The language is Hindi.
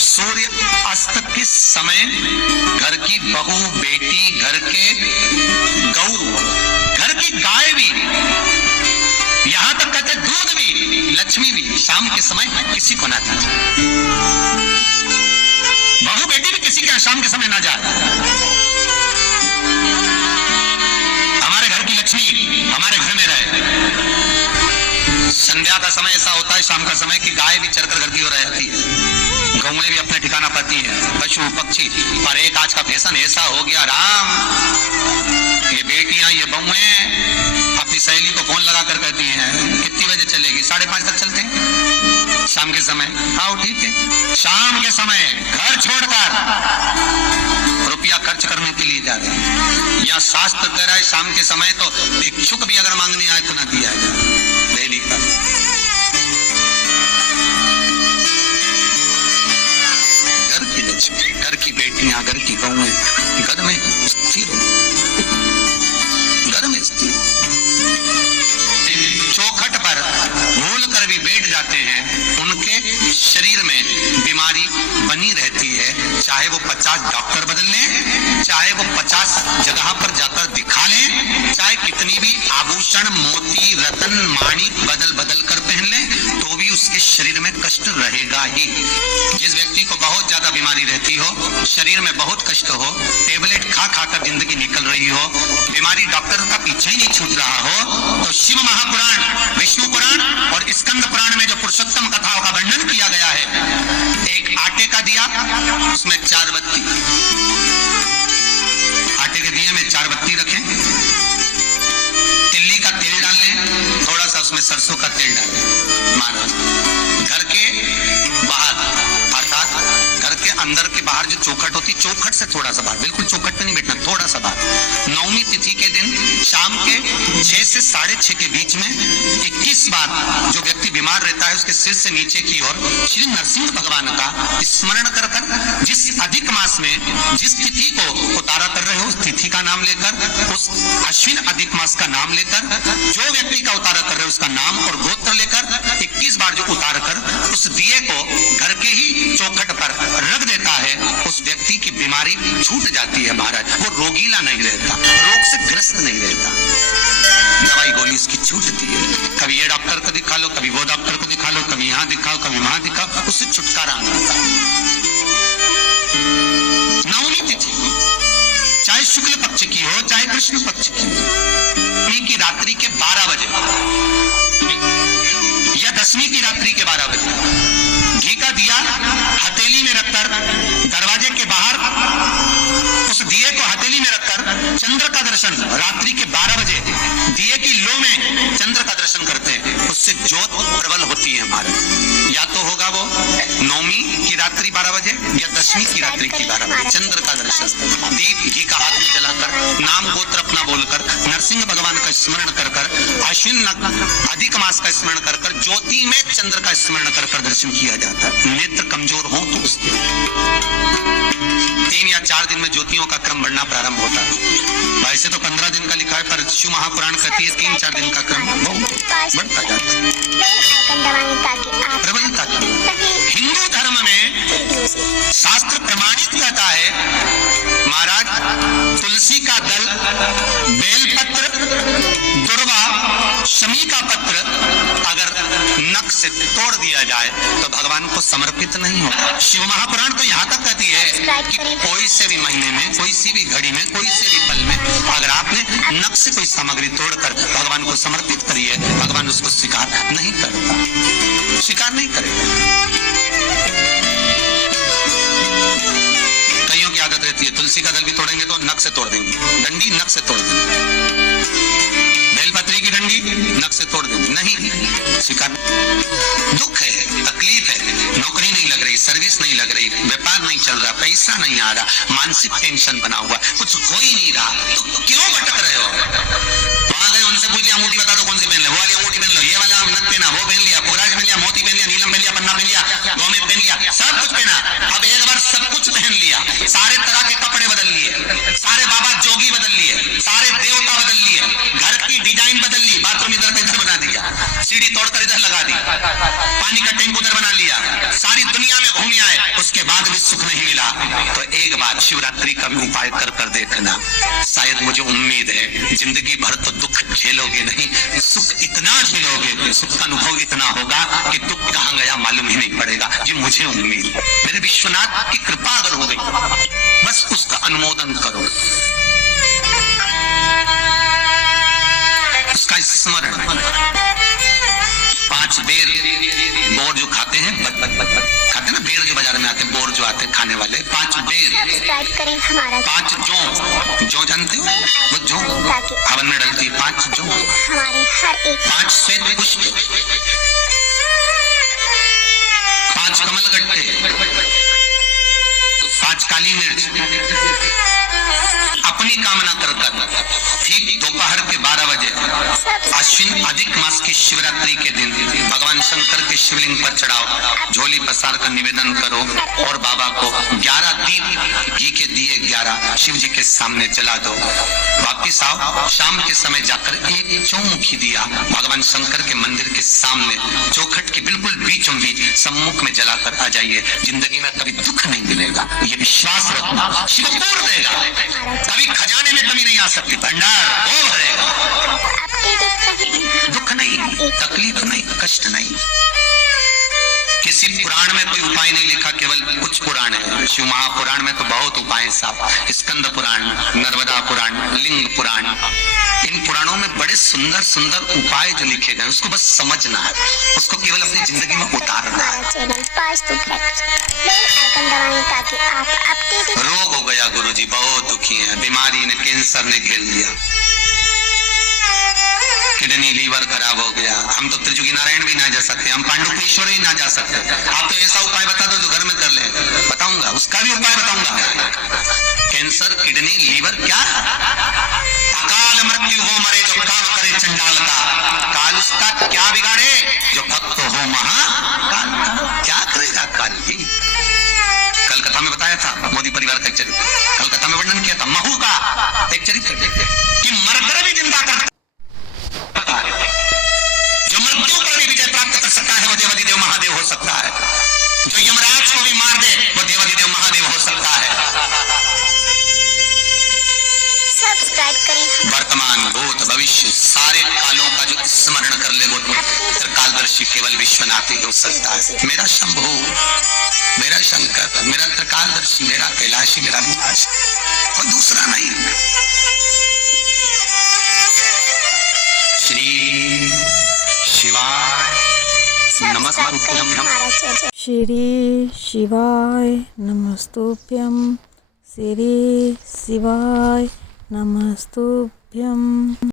सूर्य अस्त के समय घर की बहू, बेटी, घर के गऊ, घर की गाय भी, यहां तक कहते दूध भी, लक्ष्मी भी शाम के समय किसी को ना दीजिए। बहू बेटी भी किसी के शाम के समय ना जाए। हमारे घर की लक्ष्मी हमारे घर में रहे। संध्या का समय ऐसा होता है, शाम का समय, कि गाय भी चरकर घर की ओर रहती है, गौएं भी अपना ठिकाना पाती है, पशु पक्षी। पर एक आज का फैशन ऐसा हो गया राम, ये बेटियां, ये बहुएं अपनी सहेली को फोन लगा कर कहती हैं कितनी बजे चलेगी? 5:30 तक चलते हैं शाम के समय। आओ ठीक है, शाम के समय घर छोड़कर रुपया खर्च करने के लिए जा रहे हैं। या शास्त्र कह रहा है शाम के समय तो भिक्षुक भी अगर मांगने आए तो ना दिया जाए। डेली का घर की लक्ष्मी, घर की बेटियां, घर की बहुएं घर में स्थिर हो, घर में स्थिर। चौखट पर भूल कर भी बैठ जाते हैं, उनके शरीर में बीमारी बनी रहती है। चाहे वो 50 डॉक्टर बदल लें, चाहे वो 50 जगह पर जाकर दिखा लें, चाहे कितनी भी आभूषण, मोती, रतन, माणिक बदल बदल कर पहन लें, तो भी उसके शरीर में कष्ट रहेगा ही। जिस व्यक्ति को बहुत ज्यादा बीमारी रहती हो, शरीर में बहुत कष्ट हो, टेबलेट खा खा कर जिंदगी निकल रही हो, बीमारी डॉक्टर का पीछे ही नहीं छूट रहा हो, तो शिव महापुराण, विष्णु पुराण और स्कंद पुराण में जो पुरुषोत्तम कथाओं का वर्णन किया गया है, एक आटे का दिया, उसमें 4 बत्ती, आटे के दिए में 4 बत्ती रखें, तिल्ली का तेल डाल लें, थोड़ा सा उसमें सरसों का तेल डालें। महाराज घर के बाहर, अर्थात घर के अंदर के बाहर जो चौखट होती, चौखट से थोड़ा सा बाहर, बिल्कुल चौखट पे नहीं बैठना, थोड़ा सा बाहर, नवमी तिथि के दिन शाम के 6 से 6:30 के बीच में 21 बार जो व्यक्ति बीमार रहता है उसके सिर से नीचे की ओर श्री नरसिंह भगवान का स्मरण कर कर, जिस अधिक मास में जिस तिथि को उतारा कर रहे हो उस तिथि का नाम लेकर, उस अश्विन अधिक मास का नाम लेकर, जो व्यक्ति का उतारा कर रहे हो उसका नाम और गोत्र लेकर 21 बार जो उतार कर उस दिए को घर के ही चौखट पर रख देता है, उस व्यक्ति की बीमारी छूट जाती है महाराज। वो रोगीला नहीं रहता, रोग से ग्रस्त नहीं रहता, दवाई गोली इसकी छूटती है। कभी ये डॉक्टर को दिखा लो, कभी वो डॉक्टर को दिखा लो, कभी यहाँ दिखाओ, कभी वहां दिखाओ, उससे छुटकारा मिलता है। नवमी तिथि चाहे शुक्ल पक्ष की हो चाहे कृष्ण पक्ष की हो, की रात्रि के 12 बजे या 10वीं की रात्रि के 12 बजे घी का दिया हथेली में रखकर दरवाजे के बाहर, उस दिए को हथेली में रखकर चंद्र का दर्शन रात्रि के 12 बजे दिए की लो में चंद्र का दर्शन करते हैं, उससे ज्योत प्रबल होती है हमारे। या तो होगा वो नौमी की रात्रि 12 बजे या 10वीं की रात्रि की 12 बजे चंद्र का दर्शन, दीप घी का हाथ में जलाकर नाम गोत्र अपना बोलकर नरसिंह भगवान का स्मरण कर कर, अश्विन अधिक मास का स्मरण कर कर, ज्योति में चंद्र का स्मरण कर कर दर्शन किया जाता है। नेत्र कमजोर हो तो उस दिन 3 या 4 दिन में ज्योतियों का क्रम बढ़ना प्रारंभ होता है। वैसे तो 15 दिन का लिखा है, पर शिव महापुराण कहती है 3-4 दिन का क्रम बढ़ता जाता है। प्रबलता की हिंदू धर्म में शास्त्र प्रमाणित कहता है महाराज, तुलसी का दल, बेलपत्र, दुर्वा, शमी का पत्र अगर नख से तोड़ दिया जाए तो भगवान को समर्पित नहीं होता। शिव महापुराण तो यहाँ तक कहती है कि कोई से भी महीने में, कोई सी भी घड़ी में, कोई से भी पल में अगर आपने नख से कोई सामग्री तोड़कर भगवान को समर्पित करी है, भगवान उसको स्वीकार नहीं करता, स्वीकार नहीं करेगा। कईयों की आदत रहती है तुलसी का दल भी तोड़ेंगे तो नख से तोड़ देंगे, डंडी नख से तोड़ देंगे, बेलपत्री की डंडी नख से तोड़ देंगे, नहीं स्वीकार। दुख है, तकलीफ है, नौकरी नहीं लग रही, सर्विस नहीं लग रही, व्यापार नहीं चल रहा, पैसा नहीं आ रहा, मानसिक टेंशन बना हुआ, कुछ हो ही नहीं रहा, तो क्यों भटक रहे हो? वहां गए उनसे पूछ लिया अंगूठी बता दो कौन सी पहन ले, वो वाली अंगूठी पहन लो, ये वाला नथ पहना, वो पहन लिया, पुखराज पहन लिया, मोती पहन लिया, नीलम पहन लिया, पन्ना पहन लिया, गोमेद पहन लिया, सब कुछ पहना। अब एक बार सब कुछ पहन लिया, सारे तरह के कपड़े बदल लिए, सारे बाबा जोगी बदल लिए, सारे देवता बदल लिए, घर की डिजाइन बदल ली, बाथरूम इधर का इधर बना दिया, सीढ़ी तोड़कर इधर लगा दी, पानी का टैंक उधर बना लिया, सारी दुनिया में घूम आए, उसके बाद देखना। शायद मुझे उम्मीद है जिंदगी भर तो दुख झेलोगे नहीं, सुख इतना झेलोगे, सुख का अनुभव इतना होगा कि दुख कहाँ गया मालूम ही नहीं पड़ेगा। ये मुझे उम्मीद है। मेरे विश्वनाथ की कृपा अगर हो गई, बस उसका अनुमोदन करो, उसका स्मरण। 5 बेर बोर जो खाते हैं, खाते ना बेर जो बाजार में आते हैं, बोर जो आते हैं खाने वाले, 5 बेर, 5 जौ जानते हो, वो जौ हवन में डलती है, 5 जौ, 5 श्वेत पुष्प, 5 कमलगट्टे, 5 काली मिर्च, अपनी कामना कर ठीक दोपहर के 12 बजे अश्विन अधिक मास की शिवरात्रि के दिन भगवान शंकर के शिवलिंग पर चढ़ाओ, झोली पसार कर निवेदन करो और बाबा को 11 दीप घी के दिए 11 शिव जी के सामने जला दो। वापिस आओ, शाम के समय जाकर एक चौमुखी दिया भगवान शंकर के मंदिर के सामने चौखट के बिल्कुल बीचों बीच सम्मुख में जलाकर आ जाइए। जिंदगी में कभी दुख नहीं मिलेगा, ये विश्वास रखना। शिव पूर्ण देगा, कभी खजाने में कमी नहीं आ सकती, भंडार वो भरेगा। दुख नहीं, तकलीफ नहीं, कष्ट नहीं। किसी पुराण में कोई उपाय नहीं लिखा, केवल कुछ पुराण है। शिव महापुराण में तो बहुत उपाय है साहब, स्कंद पुराण, नर्मदा पुराण, लिंग पुराण, इन पुराणों में बड़े सुंदर सुंदर उपाय जो लिखे गए, उसको बस समझना है, उसको केवल अपनी जिंदगी में उतारना है। रोग हो गया गुरुजी, बहुत दुखी है, बीमारी ने, कैंसर ने घेर लिया, किडनी लीवर खराब हो गया, हम तो त्रिजुगी नारायण भी ना जा सकते, हम पांडुकेश्वर ही ना जा सकते। आप तो ऐसा उपाय बता दो जो घर में कर ले, बताऊंगा, उसका भी उपाय बताऊंगा। कैंसर, किडनी, लीवर, क्या अकाल मृत्यु वो मरे जो काम करे चंडाल का, काल उसका क्या बिगाड़े जो भक्त हो महाकाल का। क्या करेगा काल जी? कलकत्ता में बताया था मोदी परिवार का एक चरित्र, कलकत्ता में वर्णन किया था महू का एक चरित्र कि मरकर भी जिंदा करता, जो मृत्यु पर भी विजय प्राप्त कर सकता है वो देवाधिदेव महादेव हो सकता है, जो यमराज को भी मार दे वो देवाधिदेव महादेव हो सकता है। सब्सक्राइब करें। वर्तमान, भूत, भविष्य सारे कालों का जो स्मरण कर ले वो त्रिकालदर्शी केवल विश्वनाथ ही हो सकता है। मेरा शंभु, मेरा शंकर, मेरा त्रिकालदर्शी, मेरा कैलाशी, मेरा विनाश, और दूसरा नहीं। श्री शिवाय नमस्तुभ्यं। श्री शिवाय नमस्तुभ्यं। श्री शिवाय नमस्तुभ्यं।